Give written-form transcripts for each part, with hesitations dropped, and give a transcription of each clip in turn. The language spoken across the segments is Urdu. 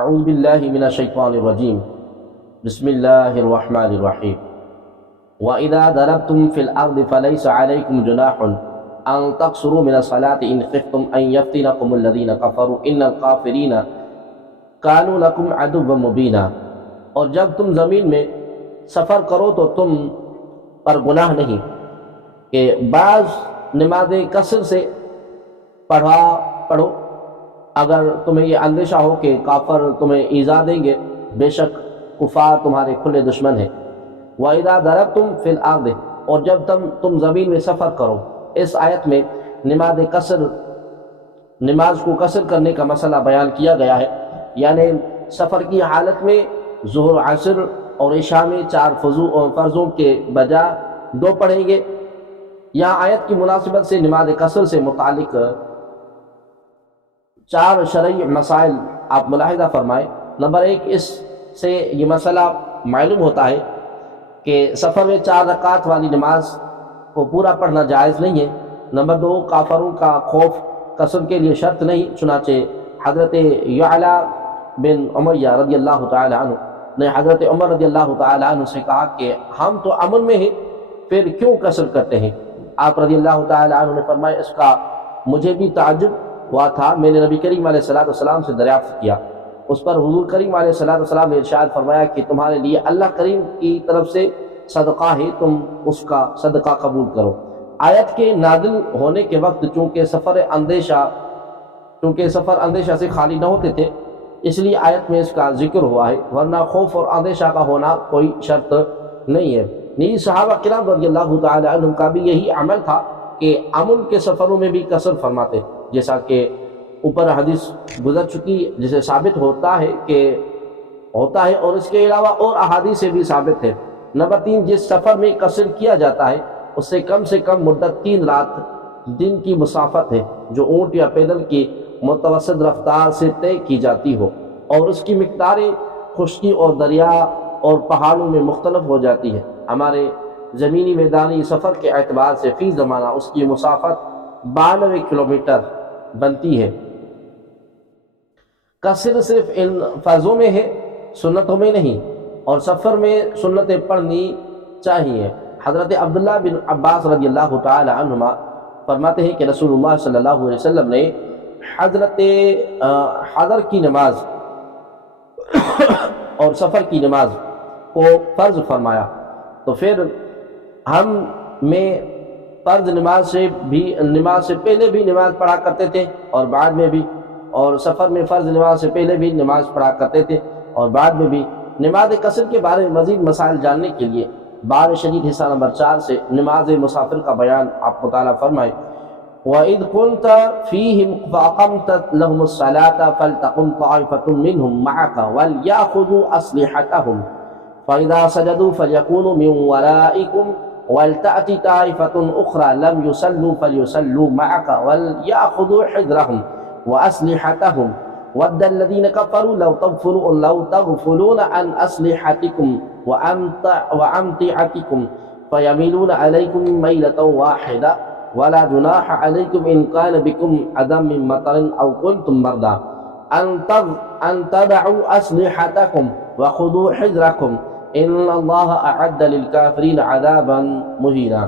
اعوذ باللہ من الشیطان الرجیم بسم اللہ الرحمن الرحیم وَإِذَا ضَرَبْتُمْ فِي الْأَرْضِ فَلَيْسَ عَلَيْكُمْ جُنَاحٌ أَن تَقْصُرُوا مِنَ الصَّلَاةِ إِنْ خِفْتُمْ أَن يَفْتِنَكُمُ الَّذِينَ كَفَرُوا إِنَّ الْكَافِرِينَ كَانُوا لَكُمْ عَدُوًّا مُبِينًا۔ اور جب تم زمین میں سفر کرو تو تم پر گناہ نہیں کہ بعض نماز قصر سے پڑھو اگر تمہیں یہ اندیشہ ہو کہ کافر تمہیں ایذا دیں گے، بے شک کفار تمہارے کھلے دشمن ہیں۔ وَإِذَا ضَرَبْتُمْ فِي الْأَرْضِ اور جب تم زمین میں سفر کرو۔ اس آیت میں نماز کو قصر کرنے کا مسئلہ بیان کیا گیا ہے، یعنی سفر کی حالت میں ظہر، عصر اور عشاء میں 4 فرضوں کے بجائے 2 پڑھیں گے۔ یہاں آیت کی مناسبت سے نماز قصر سے متعلق 4 شرعی مسائل آپ ملاحظہ فرمائیں۔ نمبر 1، اس سے یہ مسئلہ معلوم ہوتا ہے کہ سفر میں 4 رکعات والی نماز کو پورا پڑھنا جائز نہیں ہے۔ نمبر 2، کافروں کا خوف قصر کے لیے شرط نہیں، چنانچہ حضرت یعلا بن امیہ رضی اللہ تعالی عنہ نے حضرت عمر رضی اللہ تعالی عنہ سے کہا کہ ہم تو امن میں ہیں، پھر کیوں قصر کرتے ہیں؟ آپ رضی اللہ تعالی عنہ نے فرمایا، اس کا مجھے بھی تعجب ہوا تھا، میں نے نبی کریم علیہ السلام سے دریافت کیا۔ اس پر حضور کریم علیہ السلام نے ارشاد فرمایا کہ تمہارے لیے اللہ کریم کی طرف سے صدقہ ہے، تم اس کا صدقہ قبول کرو۔ آیت کے نازل ہونے کے وقت چونکہ سفر اندیشہ سے خالی نہ ہوتے تھے، اس لیے آیت میں اس کا ذکر ہوا ہے، ورنہ خوف اور اندیشہ کا ہونا کوئی شرط نہیں ہے۔ نیز صحابہ کرام رضی اللہ تعالی عنہم کا بھی یہی عمل تھا کہ امن کے سفروں میں بھی قصر فرماتے، جیسا کہ اوپر حدیث گزر چکی، جسے ثابت ہوتا ہے اور اس کے علاوہ اور احادیث سے بھی ثابت ہے۔ نمبر 3، جس سفر میں قصر کیا جاتا ہے اس سے کم مدت 3 رات دن کی مسافت ہے، جو اونٹ یا پیدل کی متوسط رفتار سے طے کی جاتی ہو، اور اس کی مقداریں خشکی اور دریا اور پہاڑوں میں مختلف ہو جاتی ہے۔ ہمارے زمینی میدانی سفر کے اعتبار سے فی زمانہ اس کی مسافت 92 کلومیٹر بنتی ہے۔ قصر صرف ان فرضوں میں ہے، سنتوں میں نہیں، اور سفر میں سنتیں پڑھنی چاہیے۔ حضرت عبداللہ بن عباس رضی اللہ تعالی عنہما فرماتے ہیں کہ رسول اللہ صلی اللہ علیہ وسلم نے حضر کی نماز اور سفر کی نماز کو فرض فرمایا، تو پھر ہم میں فرض نماز سے پہلے بھی نماز پڑھا کرتے تھے اور بعد میں بھی، اور سفر میں فرض نماز سے پہلے بھی نماز پڑھا کرتے تھے اور بعد میں بھی۔ نماز قصر کے بارے میں مزید مسائل جاننے کے لیے بار شدید حصہ نمبر 4 سے نماز مسافر کا بیان آپ مطالعہ فرمائیں۔ وَإِذْ كُنْتَ فِيهِمْ فَأَقَمْتَ لَهُمُ الصَّلَاةَ فَلْتَقُمْ طَائِفَةٌ مِّنْهُمْ مَعَكَ وَلْيَأْخُذُوا أَسْلِحَتَهُمْ فَإِذَا سَجَدُوا فَلْيَكُونُوا مِنْ وَرَائِكُمْ وَلْتَأْتِ طَائِفَةٌ أُخْرَى لَمْ يُصَلُّوا فَلْيُصَلُّوا مَعَكَ وَلْيَأْخُذُوا حِذْرَهُمْ وَأَسْلِحَتَهُمْ وَدَّ الَّذِينَ كَفَرُوا لَوْ تَغْفُلُونَ عَنْ أَسْلِحَتِكُمْ وَأَمْتِعَتِكُمْ فَيَمِيلُونَ عَلَيْكُمْ مَيْلَةً وَاحِدَةً وَلَا جُنَاحَ عَلَيْكُمْ إِنْ كَانَ بِكُمْ أَذًى مِّن مَطَرٍ أَوْ كُنْتُمْ مَرْضَىٰ أَن تَضَعُوا أَسْلِحَتَكُمْ وَخُذُوا حِذْرَكُمْ إِنَّ اللَّهَ أَعَدَّ لِلْكَافِرِينَ عَذَابًا مُهِينًا۔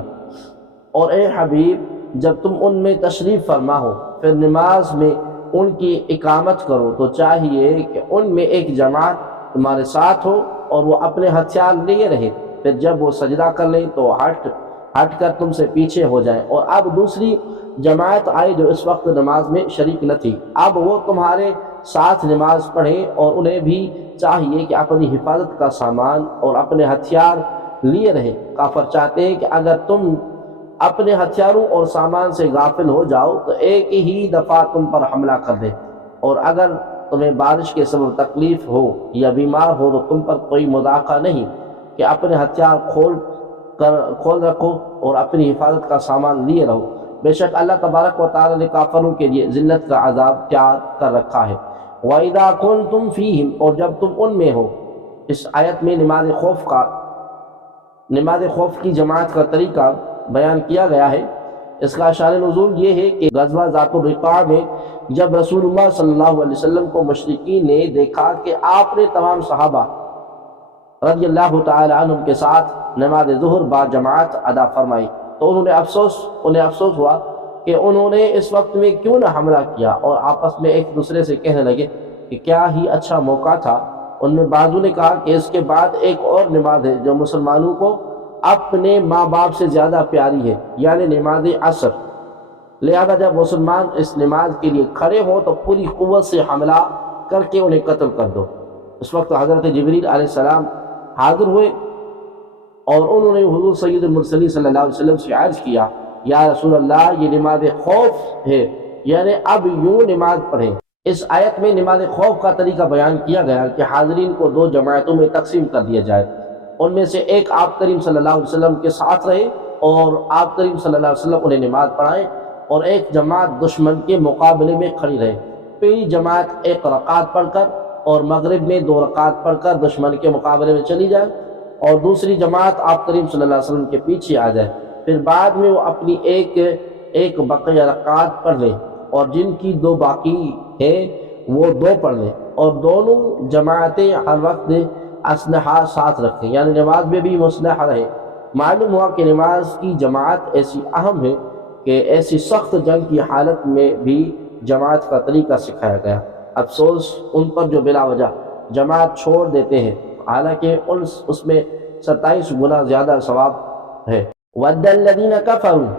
اور اے حبیب، جب تم ان میں تشریف فرما ہو پھر نماز میں ان کی اقامت کرو تو چاہیے کہ ان میں ایک جماعت تمہارے ساتھ ہو اور وہ اپنے ہتھیار لیے رہے، پھر جب وہ سجدہ کر لیں تو ہٹ کر تم سے پیچھے ہو جائیں، اور اب دوسری جماعت آئے جو اس وقت نماز میں شریک نہ تھی، اب وہ تمہارے ساتھ نماز پڑھیں، اور انہیں بھی چاہیے کہ اپنی حفاظت کا سامان اور اپنے ہتھیار لیے رہیں۔ کافر چاہتے ہیں کہ اگر تم اپنے ہتھیاروں اور سامان سے غافل ہو جاؤ تو ایک ہی دفعہ تم پر حملہ کر دیں، اور اگر تمہیں بارش کے سبب تکلیف ہو یا بیمار ہو تو تم پر کوئی مذاقہ نہیں کہ اپنے ہتھیار کھول رکھو اور اپنی حفاظت کا سامان لیے رہو، بے شک اللہ تبارک و تعالی نے کافروں کے لیے ذلت کا عذاب تیار کر رکھا ہے۔ وَإِذَا كُنْتُمْ فِيهِمْ اور جب تم ان میں ہو۔ اس آیت میں نماز خوف کی جماعت کا طریقہ بیان کیا گیا ہے۔ اس کا شان نزول یہ ہے کہ غزوہ ذات الرقاع میں جب رسول اللہ صلی اللہ علیہ وسلم کو مشرکین نے دیکھا کہ آپ نے تمام صحابہ رضی اللہ تعالی عنہم کے ساتھ نماز ظہر با جماعت ادا فرمائی، تو انہیں افسوس ہوا کہ انہوں نے اس وقت میں کیوں نہ حملہ کیا، اور آپس میں ایک دوسرے سے کہنے لگے کہ کیا ہی اچھا موقع تھا۔ ان میں بعضوں نے کہا کہ اس کے بعد ایک اور نماز ہے جو مسلمانوں کو اپنے ماں باپ سے زیادہ پیاری ہے، یعنی نماز عصر، لہذا جب مسلمان اس نماز کے لیے کھڑے ہوں تو پوری قوت سے حملہ کر کے انہیں قتل کر دو۔ اس وقت حضرت جبریل علیہ السلام حاضر ہوئے اور انہوں نے حضور سید المرسلین صلی اللہ علیہ وسلم سے عرض کیا، یا رسول اللہ یہ نماز خوف ہے، یعنی اب یوں نماز پڑھیں۔ اس آیت میں نماز خوف کا طریقہ بیان کیا گیا کہ حاضرین کو دو جماعتوں میں تقسیم کر دیا جائے، ان میں سے ایک آپ کریم صلی اللہ علیہ وسلم کے ساتھ رہے اور آپ کریم صلی اللہ علیہ وسلم انہیں نماز پڑھائیں، اور ایک جماعت دشمن کے مقابلے میں کھڑی رہے۔ پہلی جماعت ایک رکعت پڑھ کر اور مغرب میں 2 رکعت پڑھ کر دشمن کے مقابلے میں چلی جائے، اور دوسری جماعت آپ کریم صلی اللہ علیہ وسلم کے پیچھے آ جائے، پھر بعد میں وہ اپنی ایک بقیہ رکعت پڑھ لیں، اور جن کی 2 باقی ہیں وہ 2 پڑھ لیں، اور دونوں جماعتیں ہر وقت اسلحہ ساتھ رکھیں، یعنی نماز میں بھی مسلح رہے۔ معلوم ہوا کہ نماز کی جماعت ایسی اہم ہے کہ ایسی سخت جنگ کی حالت میں بھی جماعت کا طریقہ سکھایا گیا۔ افسوس ان پر جو بلا وجہ جماعت چھوڑ دیتے ہیں، حالانکہ اس میں 27 گنا زیادہ ثواب ہے۔ وَدَّ الَّذِينَ كَفَرُوا،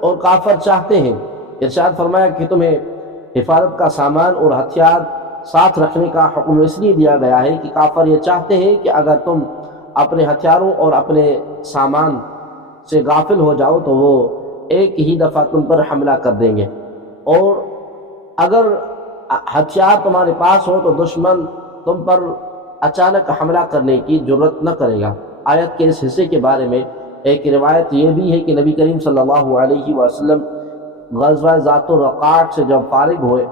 اور کافر چاہتے ہیں، ارشاد فرمایا کہ تمہیں حفاظت کا سامان اور ہتھیار ساتھ رکھنے کا حکم اس لیے دیا گیا ہے کہ کافر یہ چاہتے ہیں کہ اگر تم اپنے ہتھیاروں اور اپنے سامان سے غافل ہو جاؤ تو وہ ایک ہی دفعہ تم پر حملہ کر دیں گے، اور اگر ہتھیار تمہارے پاس ہو تو دشمن تم پر اچانک حملہ کرنے کی جرت نہ کرے گا۔ آیت کے اس حصے کے بارے میں ایک روایت یہ بھی ہے کہ نبی کریم صلی اللہ علیہ وسلم غزوہ ذات الرقاع سے جب فارغ ہوئے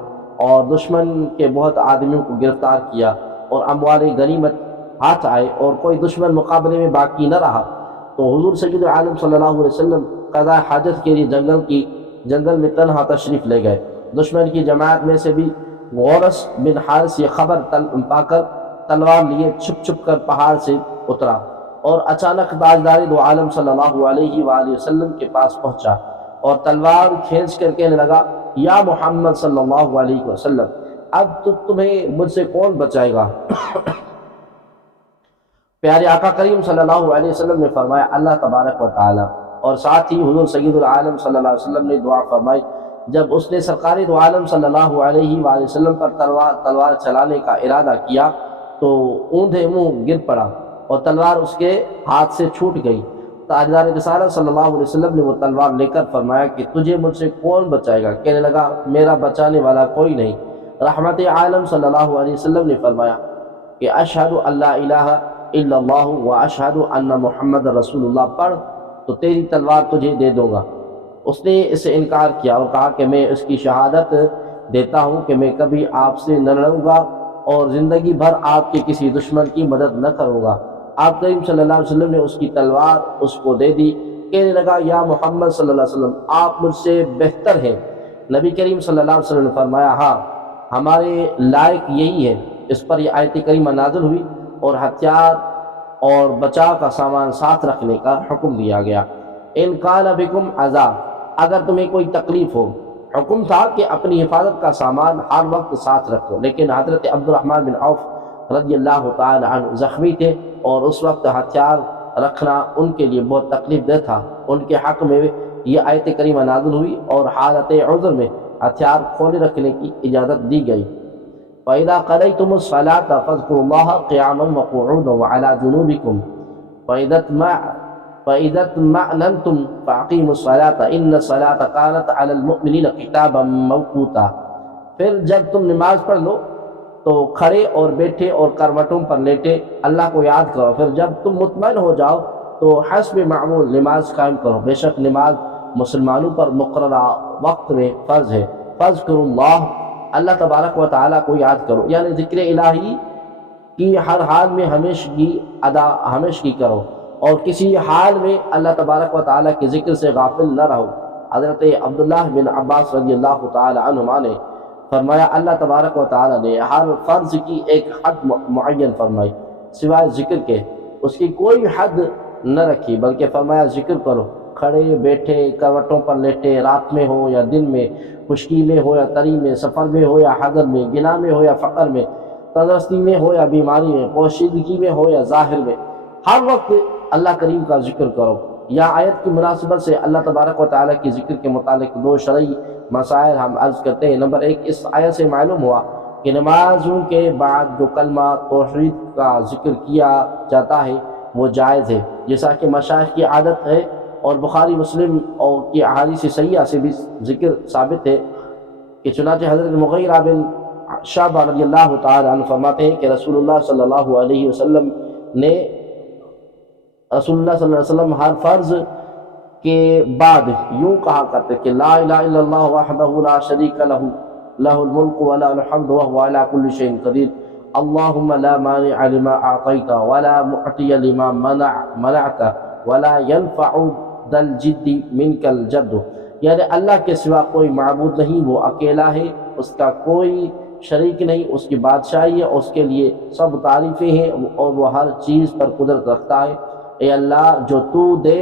اور دشمن کے بہت آدمیوں کو گرفتار کیا اور اموال غنیمت ہاتھ آئے اور کوئی دشمن مقابلے میں باقی نہ رہا، تو حضور سید عالم صلی اللہ علیہ وسلم قضاء حاجت کے لیے جنگل میں تنہا تشریف لے گئے۔ دشمن کی جماعت میں سے بھی غورس بن حارث یہ خبر پا کر تلوار لیے چھپ کر پہاڑ سے اترا اور اچانک تاجدار دو عالم صلی اللہ علیہ وآلہ وسلم کے پاس پہنچا اور تلوار کھینچ کر کہنے لگا، یا محمد صلی اللہ علیہ وسلم، اب تو تمہیں مجھ سے کون بچائے گا؟ پیارے آقا کریم صلی اللہ علیہ وسلم نے فرمایا، اللہ تبارک و تعالی، اور ساتھ ہی حضور سید العالم صلی اللہ علیہ وسلم نے دعا فرمائی۔ جب اس نے سرکار دو عالم صلی اللہ علیہ وآلہ وسلم پر تلوار چلانے کا ارادہ کیا تو اوندھے منہ گر پڑا اور تلوار اس کے ہاتھ سے چھوٹ گئی۔ تاجدار رسالت صلی اللہ علیہ وسلم نے وہ تلوار لے کر فرمایا کہ تجھے مجھ سے کون بچائے گا؟ کہنے لگا، میرا بچانے والا کوئی نہیں۔ رحمت عالم صلی اللہ علیہ وسلم نے فرمایا کہ اشہد ان لا الہ الا اللہ و اشہد ان محمد رسول اللہ پڑھ تو تیری تلوار تجھے دے دوں گا۔ اس نے اس سے انکار کیا اور کہا کہ میں اس کی شہادت دیتا ہوں کہ میں کبھی آپ سے نہ لڑوں گا اور زندگی بھر آپ کے کسی دشمن کی مدد نہ کروں گا۔ آپ کریم صلی اللہ علیہ وسلم نے اس کی تلوار اس کو دے دی، کہنے لگا، یا محمد صلی اللہ علیہ وسلم، آپ مجھ سے بہتر ہیں۔ نبی کریم صلی اللہ علیہ وسلم نے فرمایا، ہاں ہمارے لائق یہی ہے۔ اس پر یہ آیت کریمہ نازل ہوئی اور ہتھیار اور بچاؤ کا سامان ساتھ رکھنے کا حکم دیا گیا۔ ان کان بکم عذاب، اگر تمہیں کوئی تکلیف ہو، حکم تھا کہ اپنی حفاظت کا سامان ہر وقت ساتھ رکھو، لیکن حضرت عبد الرحمن بن عوف رضی اللہ تعالی عنہ زخمی تھے اور اس وقت ہتھیار رکھنا ان کے لیے بہت تکلیف دہ تھا۔ ان کے حق میں یہ آیت کریمہ نازل ہوئی اور حالت عذر میں ہتھیار کھولے رکھنے کی اجازت دی گئی۔ فَإِذَا قَضَيْتُمُ الصَّلَاةَ فَاذْكُرُوا اللَّهَ قِيَامًا وَقُعُودًا وَعَلَى جُنُوبِكُمْ فَإِذَا اطْمَأْنَنْتُمْ فَأَقِيمُوا الصَّلَاةَ إِنَّ الصَّلَاةَ كَانَتْ عَلَى الْمُؤْمِنِينَ كِتَابًا مَوْقُوتًا۔ پھر جب تم نماز پڑھ لو تو کھڑے اور بیٹھے اور کروٹوں پر لیٹے اللہ کو یاد کرو، پھر جب تم مطمئن ہو جاؤ تو حسب معمول نماز قائم کرو، بے شک نماز مسلمانوں پر مقررہ وقت میں فرض ہے۔ فاذکروا اللہ، اللہ تبارک و تعالیٰ کو یاد کرو، یعنی ذکر الہی کی ہر حال میں ہمیشگی کرو، اور کسی حال میں اللہ تبارک و تعالیٰ کے ذکر سے غافل نہ رہو۔ حضرت عبداللہ بن عباس رضی اللہ تعالی عنہما نے فرمایا اللہ تبارک و تعالیٰ نے ہر فرض کی ایک حد معین فرمائی سوائے ذکر کے، اس کی کوئی حد نہ رکھی، بلکہ فرمایا ذکر کرو، کھڑے بیٹھے، کروٹوں پر لیٹے، رات میں ہو یا دن میں، خشکی میں ہو یا تری میں، سفر میں ہو یا حضر میں، غنا میں ہو یا فقر میں، تندرستی میں ہو یا بیماری میں، پوشیدگی میں ہو یا ظاہر میں، ہر وقت اللہ کریم کا ذکر کرو۔ یا آیت کی مناسبت سے اللہ تبارک و تعالیٰ کی ذکر کے متعلق دو شرعی مسائل ہم عرض کرتے ہیں۔ نمبر ایک، اس آیت سے معلوم ہوا کہ نمازوں کے بعد جو کلمہ توحید کا ذکر کیا جاتا ہے وہ جائز ہے، جیسا کہ مشائخ کی عادت ہے، اور بخاری مسلم اور کی احادیث صحیحہ سے بھی ذکر ثابت ہے کہ چنانچہ حضرت مغیرہ بن شعبہ رضی اللہ تعالی عنہ فرماتے ہیں کہ رسول اللہ صلی اللہ علیہ وسلم ہر فرض کے بعد یوں کہا کرتے کہ لا الہ الا اللہ وحدہ لا شریک لہ لہ الملک ولہ الحمد وہو علی کل شیء قدیر اللہم لا مانع لما اعطیت ولا معطی لما منعت ولا ينفع ذا الجد منک الجد، یعنی اللہ کے سوا کوئی معبود نہیں، وہ اکیلا ہے، اس کا کوئی شریک نہیں، اس کی بادشاہی ہے، اس کے لیے سب تعریفیں ہیں، اور وہ ہر چیز پر قدرت رکھتا ہے۔ اے اللہ، جو تو دے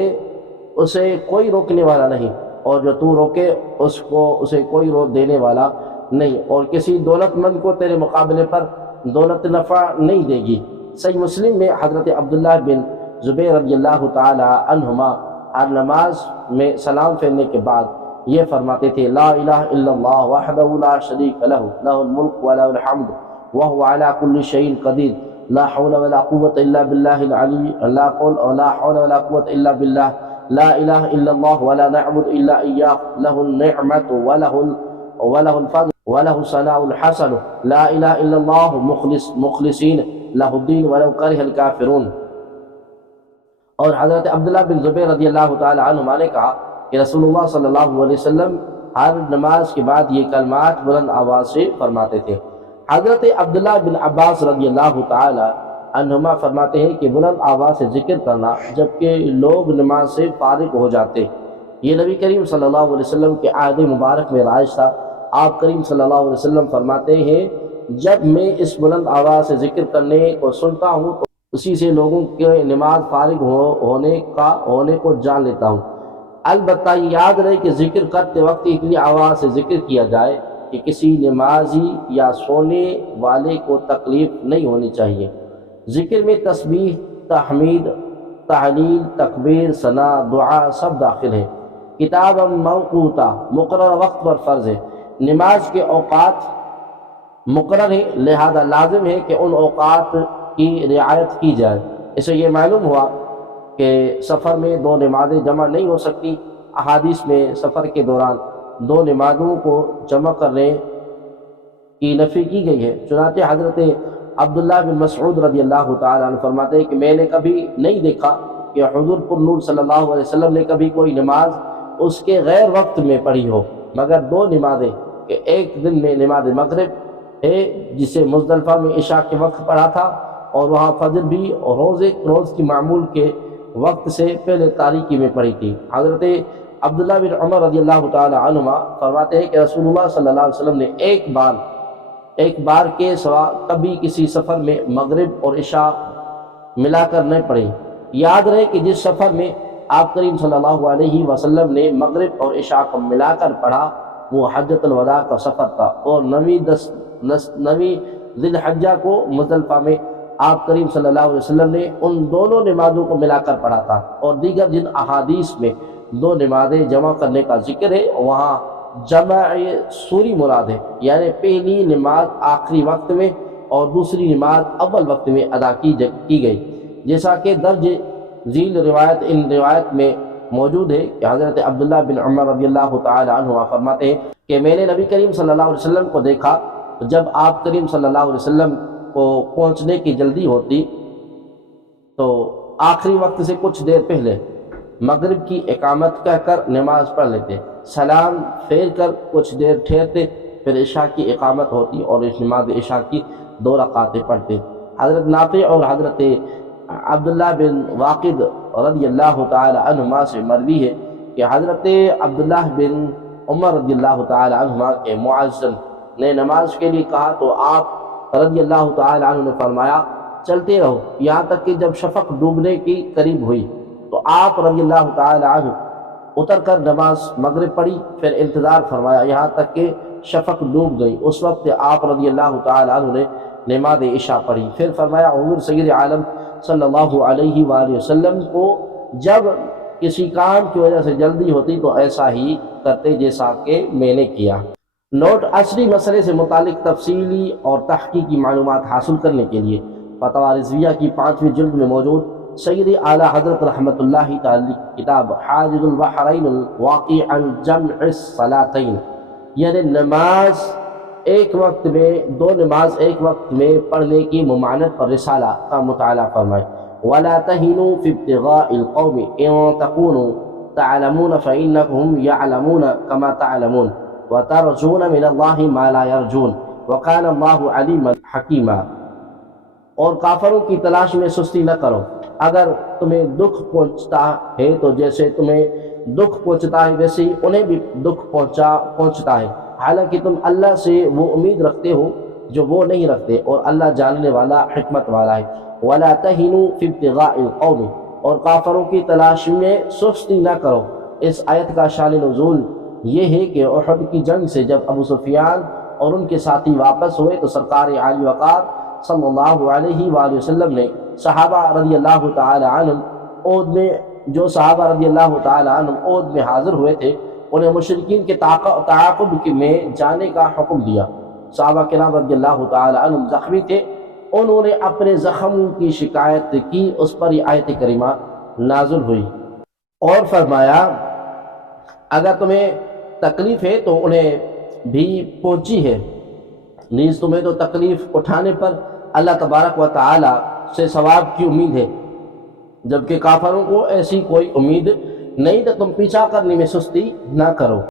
اسے کوئی روکنے والا نہیں، اور جو تو روکے اسے کوئی روک دینے والا نہیں، اور کسی دولت مند کو تیرے مقابلے پر دولت نفع نہیں دے گی۔ صحیح مسلم میں حضرت عبداللہ بن زبیر رضی اللہ تعالی عنہما ہر نماز میں سلام پھیرنے کے بعد یہ فرماتے تھے لا الہ الا اللہ وحدہ لا شریک لہ لہ الملک ولہ الحمد وہو علی کل شیء قدیر لا حول ولا قوة الا باللہ العلی لا حول ولا قوة الا باللہ لا الہ الا اللہ ولا نعبد الا ایاہ لہ النعمت ولہ الفضل ولہ الثناء الحسن لا الہ الا اللہ مخلصین لہ الدین ولو کرہ الکافرون۔ اور حضرت عبداللہ بن زبیر رضی اللہ تعالی عنہما نے کہا کہ رسول اللہ صلی اللہ علیہ وسلم ہر نماز کے بعد یہ کلمات بلند آواز سے فرماتے تھے۔ حضرت عبداللہ بن عباس رضی اللہ تعالی عنہما فرماتے ہیں کہ بلند آواز سے ذکر کرنا جبکہ لوگ نماز سے فارغ ہو جاتے، یہ نبی کریم صلی اللہ علیہ وسلم کے عہد مبارک میں رائج تھا۔ آپ کریم صلی اللہ علیہ وسلم فرماتے ہیں جب میں اس بلند آواز سے ذکر کرنے کو سنتا ہوں تو اسی سے لوگوں کے نماز فارغ ہونے کو جان لیتا ہوں۔ البتہ یہ یاد رہے کہ ذکر کرتے وقت اتنی آواز سے ذکر کیا جائے کہ کسی نمازی یا سونے والے کو تکلیف نہیں ہونی چاہیے۔ ذکر میں تسبیح، تحمید، تحلیل، تکبیر، ثنا، دعا سب داخل ہے۔ کتاب موقوتا، مقررہ وقت پر فرض ہے۔ نماز کے اوقات مقرر ہیں، لہذا لازم ہے کہ ان اوقات کی رعایت کی جائے۔ اسے یہ معلوم ہوا کہ سفر میں دو نمازیں جمع نہیں ہو سکتی۔ احادیث میں سفر کے دوران دو نمازوں کو جمع کرنے کی نفی کی گئی ہے۔ چنانچہ حضرت عبداللہ بن مسعود رضی اللہ تعالی عنہ فرماتے ہیں کہ میں نے کبھی نہیں دیکھا کہ حضور پر نور صلی اللہ علیہ وسلم نے کبھی کوئی نماز اس کے غیر وقت میں پڑھی ہو مگر دو نمازیں، کہ ایک دن میں نماز مغرب ہے جسے مزدلفہ میں عشاء کے وقت پڑھا تھا، اور وہاں فجر بھی اور روز کی معمول کے وقت سے پہلے تاریکی میں پڑھی تھی۔ حضرت عبداللہ بن عمر رضی اللہ تعالی عنہما فرماتے ہیں کہ رسول اللہ صلی اللہ علیہ وسلم نے ایک بار کے سوا کبھی کسی سفر میں مغرب اور عشاء ملا کر نہیں پڑھی۔ یاد رہے کہ جس سفر میں آپ کریم صلی اللہ علیہ وسلم نے مغرب اور عشاء کو ملا کر پڑھا وہ حجۃ الوداع کا سفر تھا، اور 9 ذی الحجہ کو مزدلفہ میں آپ کریم صلی اللہ علیہ وسلم نے ان دونوں نمازوں کو ملا کر پڑھا تھا۔ اور دیگر جن احادیث میں دو نمازیں جمع کرنے کا ذکر ہے وہاں جمع سوری مراد ہے، یعنی پہلی نماز آخری وقت میں اور دوسری نماز اول وقت میں ادا کی گئی، جیسا کہ درج ذیل روایت میں موجود ہے کہ حضرت عبداللہ بن عمر رضی اللہ تعالی عنہ فرماتے ہیں کہ میں نے نبی کریم صلی اللہ علیہ وسلم کو دیکھا جب آپ کریم صلی اللہ علیہ وسلم کو پہنچنے کی جلدی ہوتی تو آخری وقت سے کچھ دیر پہلے مغرب کی اقامت کہہ کر نماز پڑھ لیتے، سلام پھیر کر کچھ دیر ٹھہرتے، پھر عشاء کی اقامت ہوتی اور اس نماز عشاء کی 2 رکعتیں پڑھتے۔ حضرت نافع اور حضرت عبداللہ بن واقد رضی اللہ تعالی عنہما سے مروی ہے کہ حضرت عبداللہ بن عمر رضی اللہ تعالی عنہما کے معزن نے نماز کے لیے کہا تو آپ رضی اللہ تعالی عنہ نے فرمایا چلتے رہو یہاں تک کہ جب شفق ڈوبنے کی قریب ہوئی تو آپ رضی اللہ تعالی عنہ اتر کر نماز مغرب پڑھی، پھر انتظار فرمایا یہاں تک کہ شفق ڈوب گئی۔ اس وقت آپ رضی اللہ تعالی عنہ نے نماز عشاء پڑھی، پھر فرمایا حضور سید عالم صلی اللہ علیہ وآلہ وسلم کو جب کسی کام کی وجہ سے جلدی ہوتی تو ایسا ہی کرتے جیسا کہ میں نے کیا۔ نوٹ: عصری مسئلے سے متعلق تفصیلی اور تحقیقی معلومات حاصل کرنے کے لیے فتاوی رضویہ کی 5ویں جلد میں موجود سید اعلیٰ حضرت رحمۃ اللہ تعالی کی کتاب حاجز البحرین الواقع عن جمع الصلاتین، یعنی نماز ایک وقت میں دو نماز ایک وقت میں پڑھنے کی ممانعت پر رسالہ کا مطالعہ فرمائے۔ ولا تهنوا في ابتغاء القوم ان تكونوا تعلمون فانهم يعلمون كما تعلمون وترجون من الله ما لا يرجون وكان الله عليما حكيما۔ اور کافروں کی تلاش میں سستی نہ کرو، اگر تمہیں دکھ پہنچتا ہے تو جیسے تمہیں دکھ پہنچتا ہے ویسے ہی انہیں بھی دکھ پہنچتا ہے، حالانکہ تم اللہ سے وہ امید رکھتے ہو جو وہ نہیں رکھتے، اور اللہ جاننے والا حکمت والا ہے۔ وَلَا تَهِنُوا فِي ابْتِغَاءِ الْقَوْمِ، اور کافروں کی تلاش میں سستی نہ کرو۔ اس آیت کا شان نزول یہ ہے کہ احد کی جنگ سے جب ابو سفیان اور ان کے ساتھی واپس ہوئے تو سرکار عالی وقار صلی اللہ علیہ وآلہ وسلم نے صحابہ رضی اللہ تعالی عنہم عہد میں صحابہ رضی اللہ تعالی عنہم عہد میں حاضر ہوئے تھے انہیں مشرکین کے تعاقب میں جانے کا حکم دیا۔ صحابہ کرام رضی اللہ تعالی عنہم زخمی تھے، انہوں نے اپنے زخم کی شکایت کی، اس پر یہ آیت کریمہ نازل ہوئی اور فرمایا اگر تمہیں تکلیف ہے تو انہیں بھی پہنچی ہے، نیز تمہیں تو تکلیف اٹھانے پر اللہ تبارک و تعالی سے ثواب کی امید ہے، جبکہ کافروں کو ایسی کوئی امید نہیں، تو تم پیچھا کرنے میں سستی نہ کرو۔